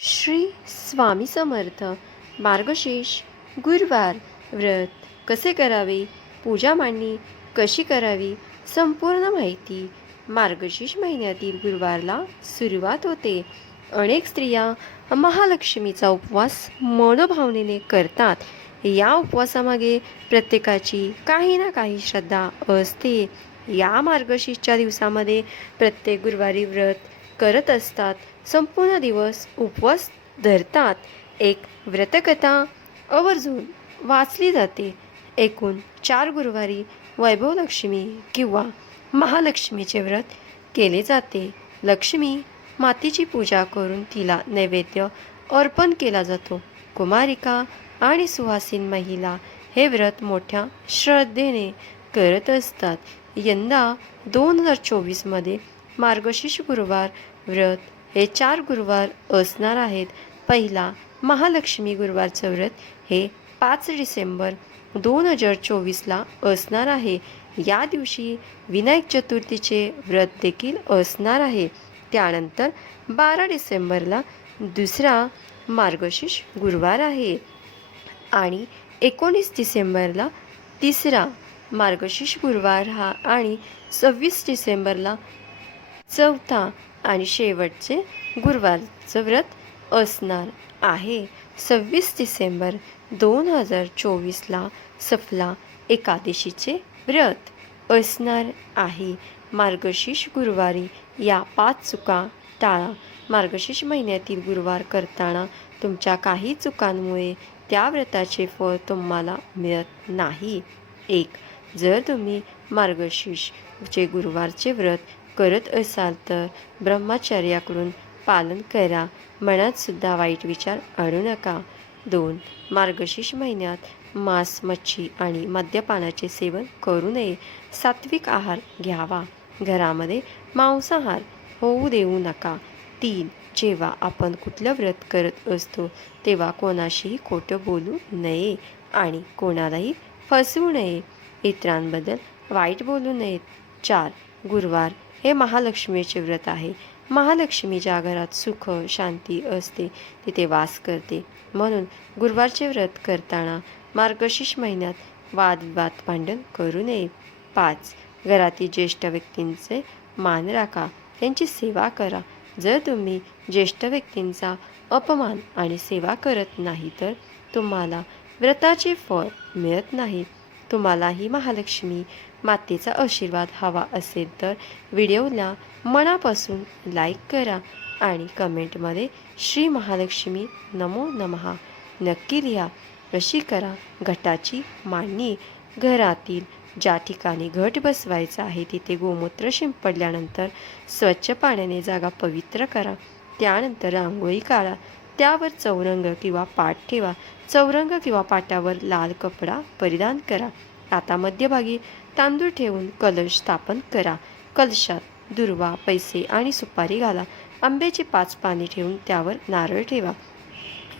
श्री स्वामी समर्थ. मार्गशीर्ष गुरुवार. व्रत कसे करावे? पूजा मांडणी कशी करावी? संपूर्ण माहिती मार्गशीर्ष महिन्यातील गुरुवारला सुरुवात होते. अनेक स्त्रिया महालक्ष्मीचा उपवास मनोभावनेने करतात. या उपवासामागे प्रत्येकाची काही ना काही श्रद्धा असते. या मार्गशीर्षच्या दिवसामध्ये प्रत्येक गुरुवारी व्रत करत असतात. संपूर्ण दिवस उपवास धरतात. एक व्रतकथा आवर्जून वाचली जाते. एकूण चार गुरुवारी वैभवलक्ष्मी किंवा महालक्ष्मीचे व्रत केले जाते. लक्ष्मी मातीची पूजा करून तिला नैवेद्य अर्पण केला जातो. कुमारिका आणि सुहासीन महिला हे व्रत मोठ्या श्रद्धेने करत असतात. यंदा दोन हजार चोवीसमध्ये मार्गशीर्ष गुरुवार व्रत. हे चार गुरुवार असणार आहेत. पहिला महालक्ष्मी गुरुवारचं व्रत हे पाच डिसेंबर दोन हजार चोवीसला असणार आहे. या दिवशी विनायक चतुर्थीचे व्रत देखील असणार आहे. त्यानंतर बारा डिसेंबरला दुसरा मार्गशीर्ष गुरुवार आहे. आणि एकोणीस डिसेंबरला तिसरा मार्गशीर्ष गुरुवार हा आणि सव्वीस डिसेंबरला चौथा आणि शेवटचे गुरुवारचं व्रत असणार आहे. सव्वीस डिसेंबर दोन हजार चोवीसला सफला एकादशीचे व्रत असणार आहे. मार्गशीर्ष गुरुवारी या पाच चुका टाळा. मार्गशीर्ष महिन्यातील गुरुवार करताना तुमच्या काही चुकांमुळे त्या व्रताचे फळ तुम्हाला मिळत नाही. एक जर तुम्ही मार्गशीर्षचे गुरुवारचे व्रत करत असाल तर ब्रह्मचर्याकडून पालन करा. मनात सुद्धा वाईट विचार आणू नका. दोन मार्गशीर्ष महिन्यात मांस मच्छी आणि मद्यपानाचे सेवन करू नये. सात्विक आहार घ्यावा. घरामध्ये मांसाहार होऊ देऊ नका. तीन जेव्हा आपण कुठलं व्रत करत असतो तेव्हा कोणाशीही खोटं बोलू नये आणि कोणालाही फसवू नये. इतरांबद्दल वाईट बोलू नयेत. चार गुरुवार हे महालक्ष्मीचे व्रत आहे. महालक्ष्मी ज्या घरात सुख शांती असते तिथे वास करते. म्हणून गुरुवारचे व्रत करताना मार्गशीर्ष महिन्यात वादविवाद भांडण करू नये. पाच घरातील ज्येष्ठ व्यक्तींचे मान राखा. त्यांची सेवा करा. जर तुम्ही ज्येष्ठ व्यक्तींचा अपमान आणि सेवा करत नाही तर तुम्हाला व्रताचे फळ मिळत नाही. तुम्हालाही महालक्ष्मी मातेचा आशीर्वाद हवा असेल तर व्हिडिओला मनापासून लाईक करा आणि कमेंटमध्ये श्री महालक्ष्मी नमो नमहा नक्की लिहा. अशी करा घटाची मांडणी. घरातील ज्या ठिकाणी घट बसवायचा आहे तिथे गोमूत्र शिंपडल्यानंतर स्वच्छ पाण्याने जागा पवित्र करा. त्यानंतर रांगोळी काढा. त्यावर चौरंग किंवा पाठ ठेवा. चौरंग किंवा पाटावर लाल कपडा परिधान करा. आता मध्यभागी तांदूळ ठेवून कलश स्थापन करा. कलशात दुर्वा पैसे आणि सुपारी घाला. आंब्याची पाच पाने ठेवून त्यावर नारळ ठेवा.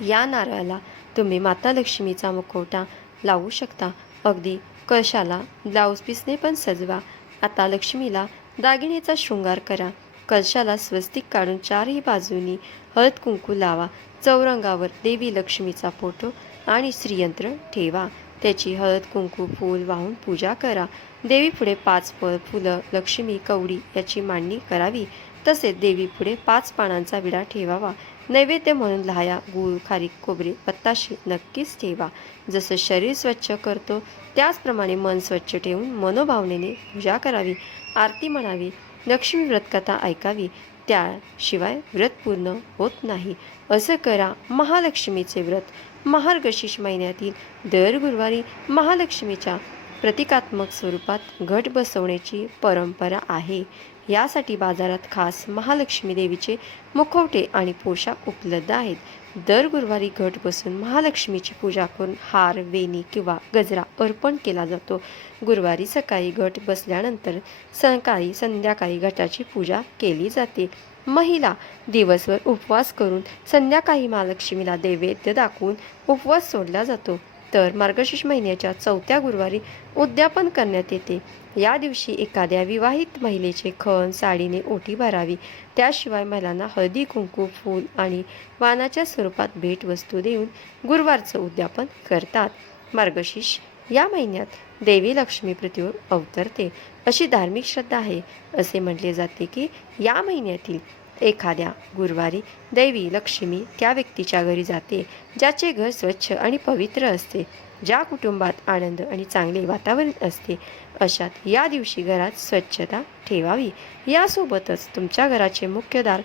या नारळाला तुम्ही माता लक्ष्मीचा मुखवटा लावू शकता. अगदी कळशाला ब्लाऊज पीसने पण सजवा. आता लक्ष्मीला दागिनेचा शृंगार करा. कलशाला स्वस्तिक काढून चारही बाजूनी हळद कुंकू लावा चौरंगावर देवी लक्ष्मीचा फोटो आणि श्रीयंत्र ठेवा. त्याची हळद कुंकू फूल वाहून पूजा करा. देवीपुढे पाच फळ फुलं लक्ष्मी कवडी याची मांडणी करावी. तसेच देवीपुढे पाच पानांचा विडा ठेवावा. नैवेद्य म्हणून लाया गूळ खारीक खोबरे पत्ताशी नक्कीच ठेवा. जसं शरीर स्वच्छ करतो त्याचप्रमाणे मन स्वच्छ ठेवून मनोभावनेने पूजा करावी. आरती म्हणावी लक्ष्मी व्रतकथा ऐकावी. त्याशिवाय व्रत पूर्ण होत नाही. असं करा महालक्ष्मीचे व्रत. मार्गशीर्ष महिन्यातील दर गुरुवारी महालक्ष्मीच्या प्रतिकात्मक स्वरूपात घट बसवण्याची परंपरा आहे. यासाठी बाजारात खास महालक्ष्मी देवीचे मुखवटे आणि पोशाख उपलब्ध आहेत. दर गुरुवारी घट बसून महालक्ष्मीची पूजा करून हार वेणी किंवा गजरा अर्पण केला जातो. गुरुवारी सकाळी घट बसल्यानंतर सकाळी संध्याकाळी घटाची पूजा केली जाते. महिला दिवसभर उपवास करून संध्याकाळी महालक्ष्मीला नैवेद्य दाखवून उपवास सोडला जातो. तर मार्गशीर्ष महिन्याच्या चौथ्या गुरुवारी उद्यापन करण्यात येते. या दिवशी एखाद्या विवाहित महिलेचे खण साडीने ओटी भरावी. त्याशिवाय महिलांना हळदी कुंकू फूल आणि वानाच्या स्वरूपात भेटवस्तू देऊन गुरुवारचं उद्यापन करतात. मार्गशीर्ष या महिन्यात देवी लक्ष्मी पृथ्वीवर अवतरते अशी धार्मिक श्रद्धा आहे. असे म्हटले जाते की या महिन्यातील एखाद्या गुरुवारी देवी लक्ष्मी त्या व्यक्तीच्या घरी जाते ज्याचे घर स्वच्छ आणि पवित्र असते ज्या कुटुंबात आनंद आणि चांगले वातावरण असते अशात या दिवशी घरात स्वच्छता ठेवावी. यासोबतच तुमच्या घराचे मुख्य दार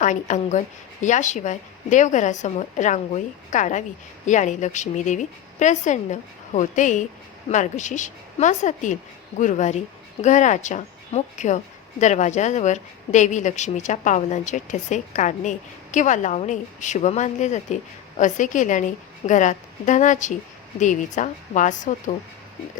आणि अंगण याशिवाय देवघरासमोर रांगोळी काढावी. याने लक्ष्मी देवी प्रसन्न होते. मार्गशीर्ष मासातील गुरुवारी घराच्या मुख्य दरवाजावर देवी लक्ष्मीच्या पावलांचे ठसे काढणे किंवा लावणे शुभ मानले जाते. असे केल्याने घरात धनाची देवीचा वास होतो.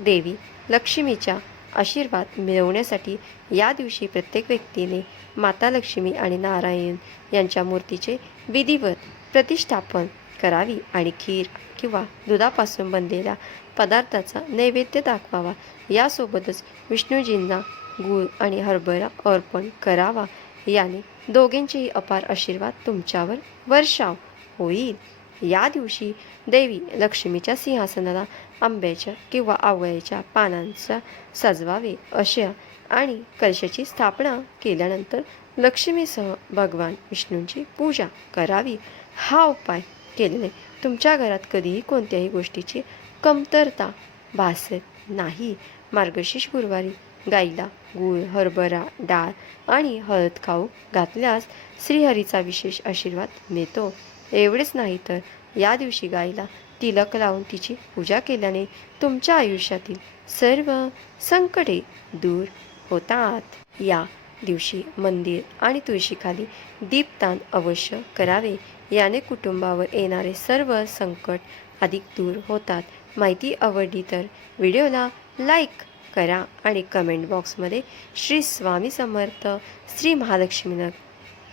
देवी लक्ष्मीच्या आशीर्वाद मिळवण्यासाठी या दिवशी प्रत्येक व्यक्तीने माता लक्ष्मी आणि नारायण यांच्या मूर्तीचे विधिवत प्रतिष्ठापन करावी आणि खीर किंवा दुधापासून बनलेल्या पदार्थाचा नैवेद्य दाखवावा. यासोबतच विष्णूजींना गूळ आणि हरभरा अर्पण करावा. याने दोघींचेही अपार आशीर्वाद तुमच्यावर वर्षाव होईल. या दिवशी देवी लक्ष्मीच्या सिंहासनाला आंब्याच्या किंवा आवळ्याच्या पानांचा सजवावे अशा आणि कलशाची स्थापना केल्यानंतर लक्ष्मीसह भगवान विष्णूंची पूजा करावी. हा उपाय केल्याने तुमच्या घरात कधीही कोणत्याही गोष्टीची कमतरता भासत नाही. मार्गशीर्ष गुरुवारी गाईला गूळ हरभरा डाळ आणि हळद खाऊ घातल्यास श्रीहरीचा विशेष आशीर्वाद मिळतो. एवढेच नाही तर या दिवशी गाईला तिलक लावून तिची पूजा केल्याने तुमच्या आयुष्यातील सर्व संकटे दूर होतात. या दिवशी मंदिर आणि तुळशीखाली दीपदान अवश्य करावे. याने कुटुंबावर येणारे सर्व संकट अधिक दूर होतात. माहिती आवडली तर व्हिडिओला लाईक करा आणि कमेंट बॉक्समध्ये श्री स्वामी समर्थ श्री महालक्ष्मी न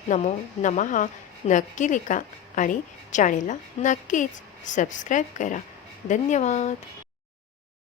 नमो नमहा नक्की लिखा आणि चॅनेलला नक्कीच सबस्क्राईब करा. धन्यवाद.